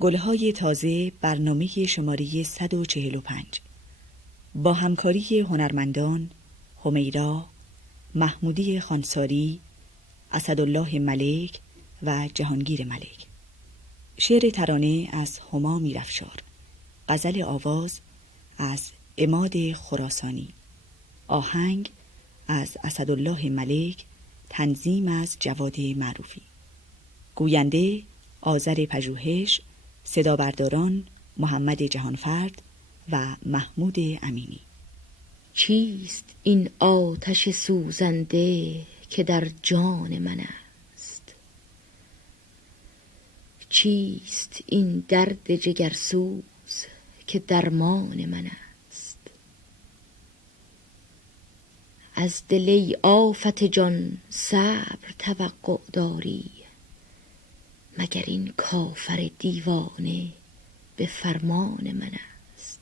گلهای تازه برنامه شماره 145 با همکاری هنرمندان همیرا، محمودی خانساری، اسدالله ملک و جهانگیر ملک. شعر ترانه از هما میرافشار، غزل آواز از عماد خراسانی، آهنگ از اسدالله ملک، تنظیم از جواد معروفی. گوینده آذر پژوهش، صدا برداران محمد جهانفرد و محمود امینی. چیست این آتش سوزنده که در جان من است؟ چیست این درد جگرسوز که درمان من است؟ از دل ای آفت جان صبر توقع داری، مگر این کافر دیوانه به فرمان من است؟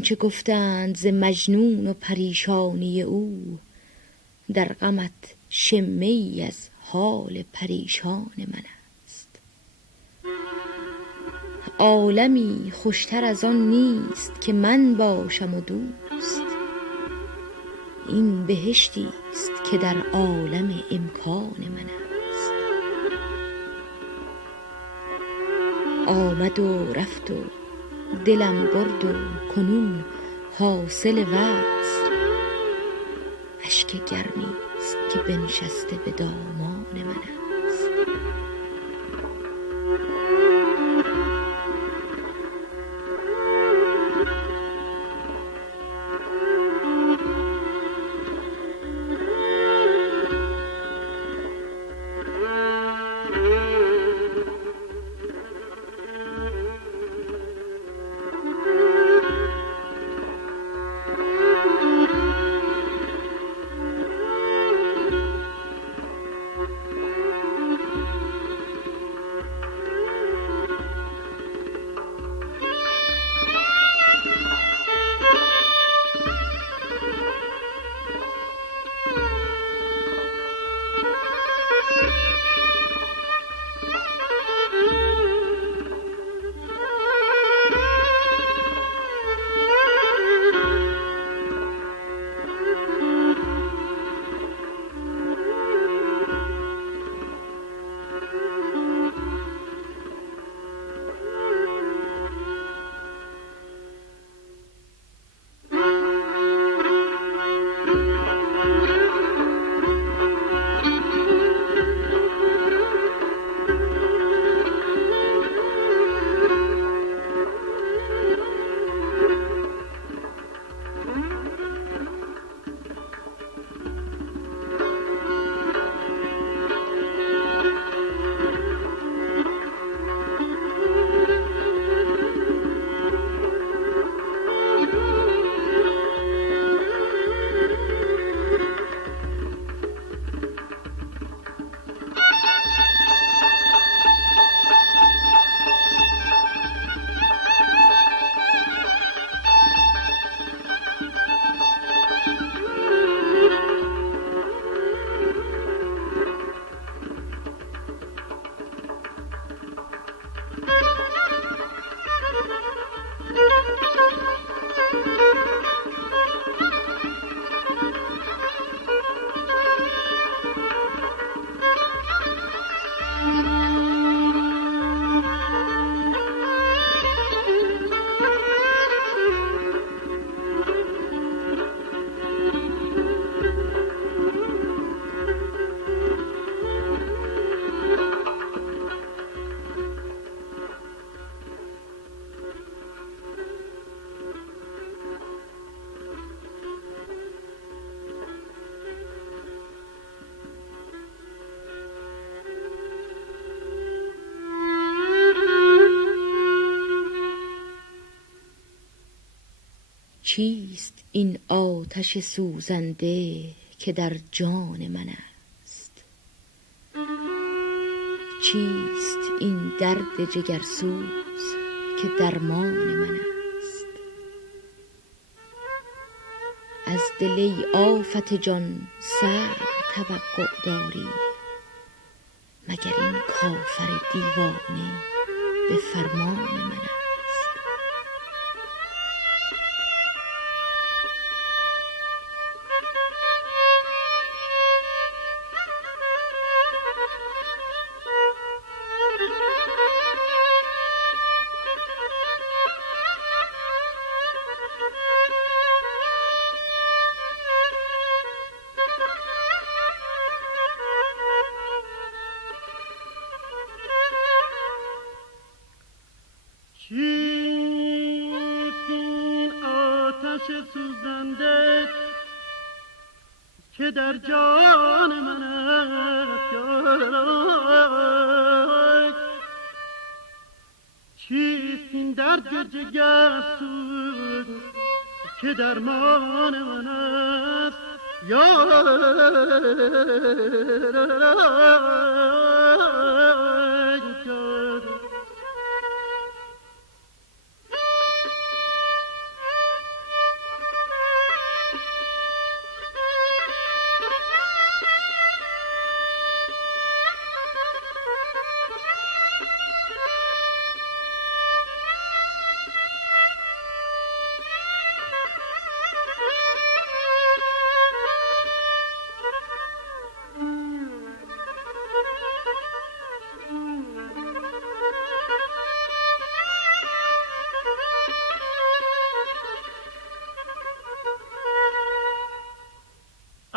آنچه گفتند ز مجنون و پریشانی او، در غمت شمه ای از حال پریشان من است. عالمی خوشتر از آن نیست که من باشم و دوست، این بهشتی است که در عالم امکان من است. آمد و رفت و دلم برد و کنون حاصل وصل، اشک گرمی است که بنشسته به دامان من است. چیست این آتش سوزنده که در جان من است؟ چیست این درد جگرسوز که درمان من است؟ از دل ای آفت جان صبر توقع داری، مگر این کافر دیوانه به فرمان من است؟ سوزنده که در جان من است، چیست این درد جگرسوز که درمان من است؟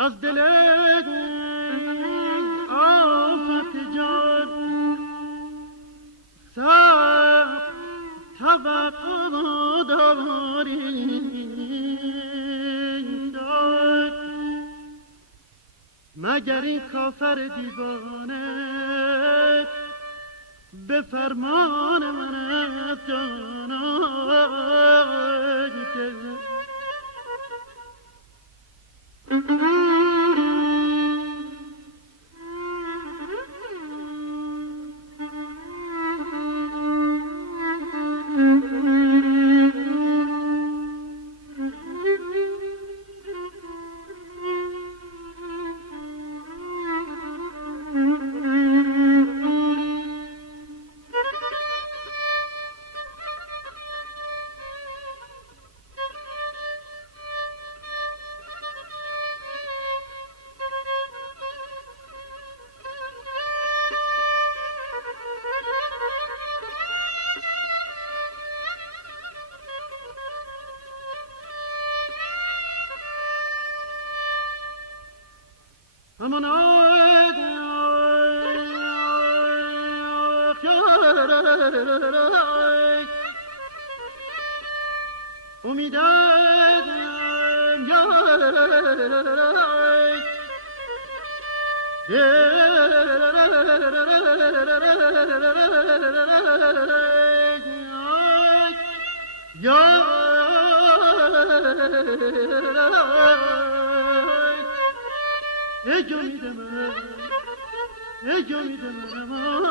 از دل آفت جان سب توقع داری مگر این کافر دیوانه به فرمان من از همان امیدم ای جمید من ای جمید من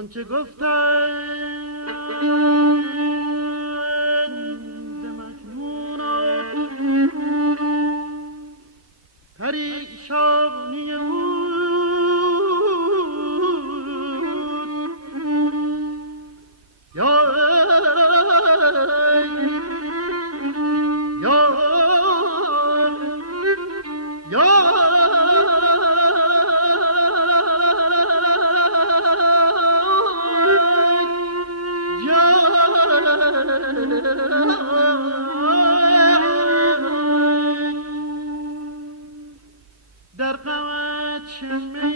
آنچه گفتم به مجنونم پریشانی در غمت شمه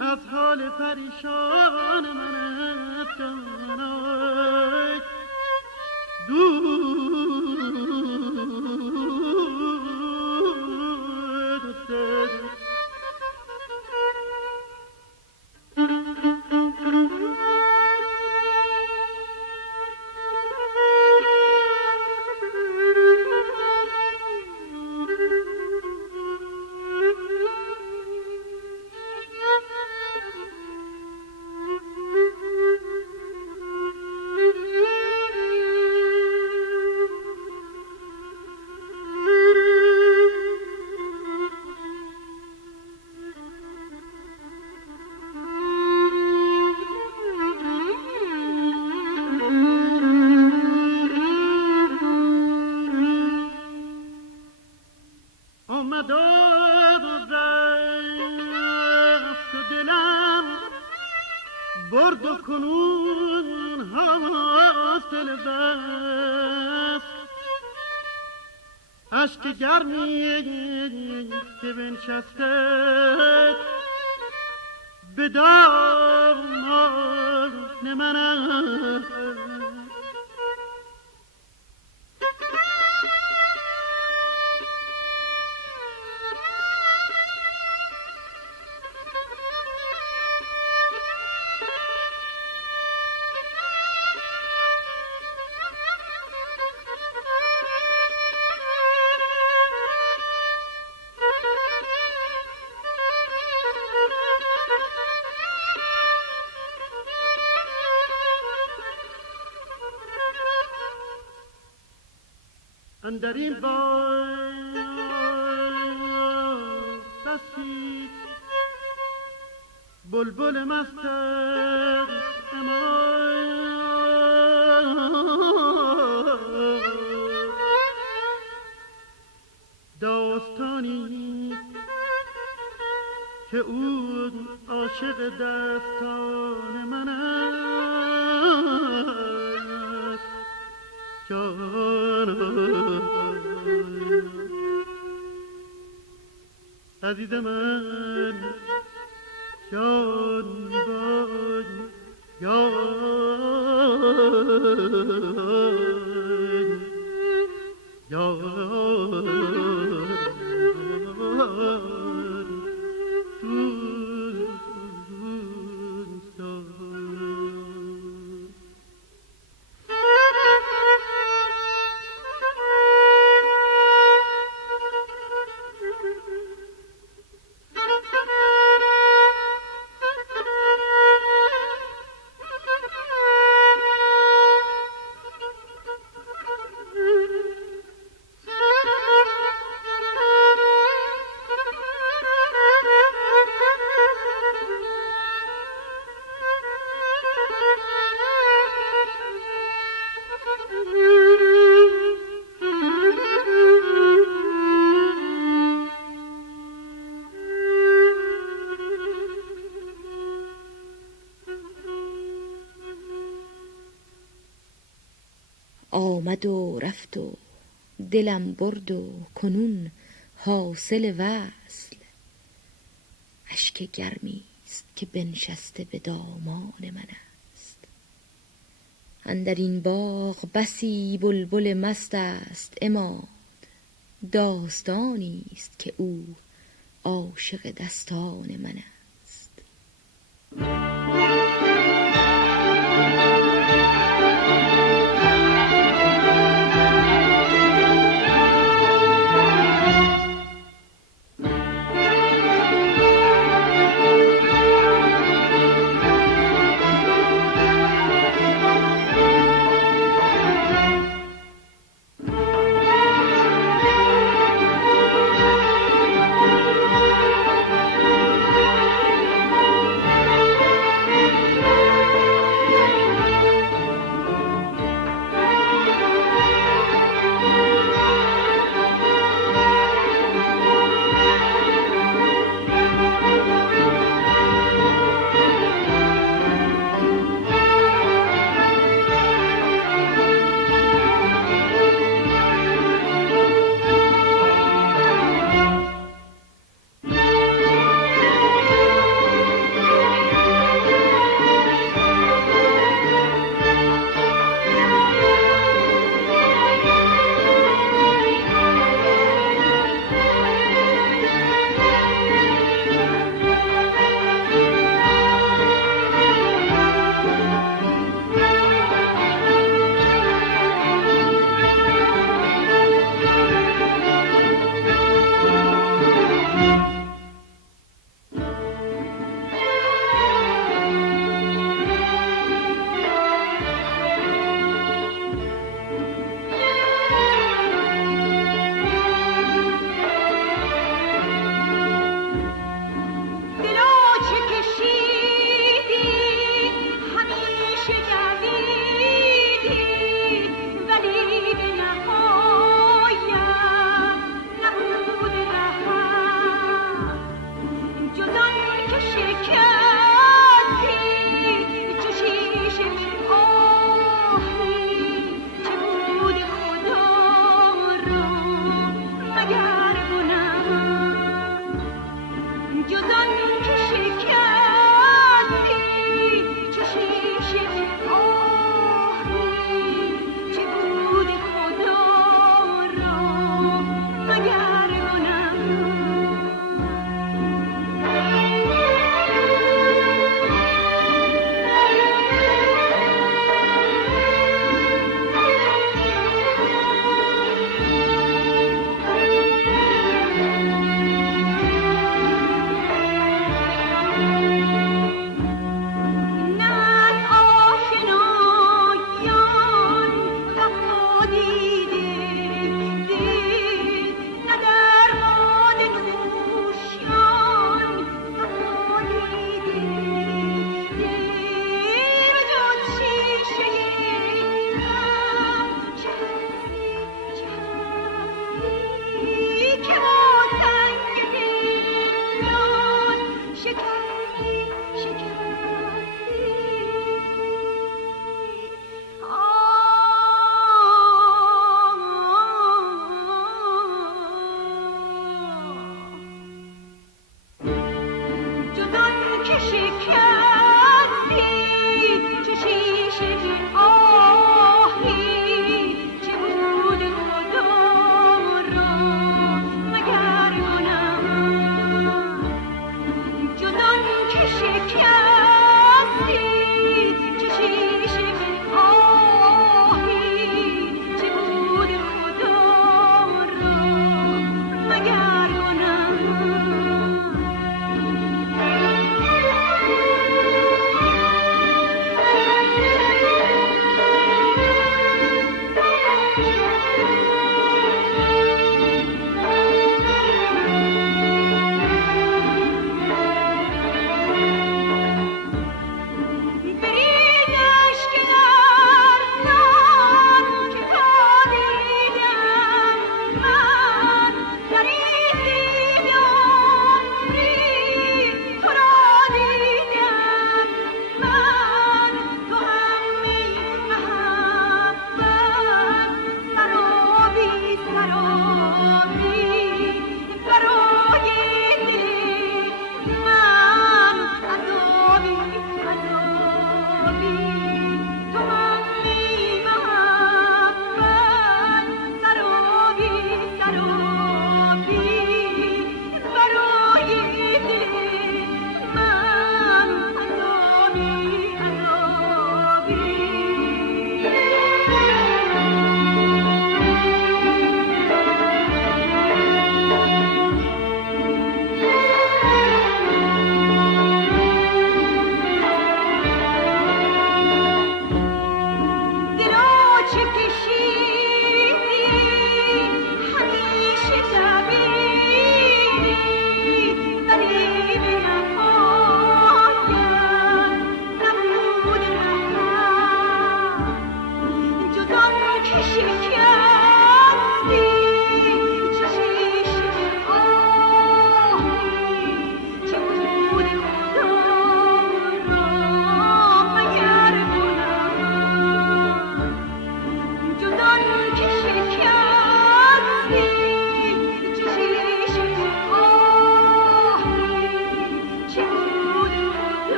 از حال پریشان من افکنای برد و کنون حاصل بست عشق گرمی که بنشسته به دامان من است اندر این باغ بسی بلبل مست است ما داستانی که او عاشق دستان من است عزیز من جان باد آمد و رفت و دلم برد و کنون حاصل وصل اشک گرمی است که بنشسته به دامان من است. اندر این باغ بسی بلبل مست است عماد، داستانی است که او عاشق دستان من است.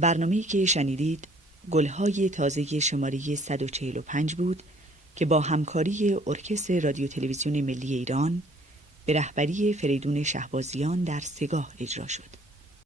برنامه‌ای که شنیدید گلهای تازه شماره 145 بود که با همکاری ارکستر رادیو تلویزیون ملی ایران به رهبری فریدون شهبازیان در سگاه اجرا شد.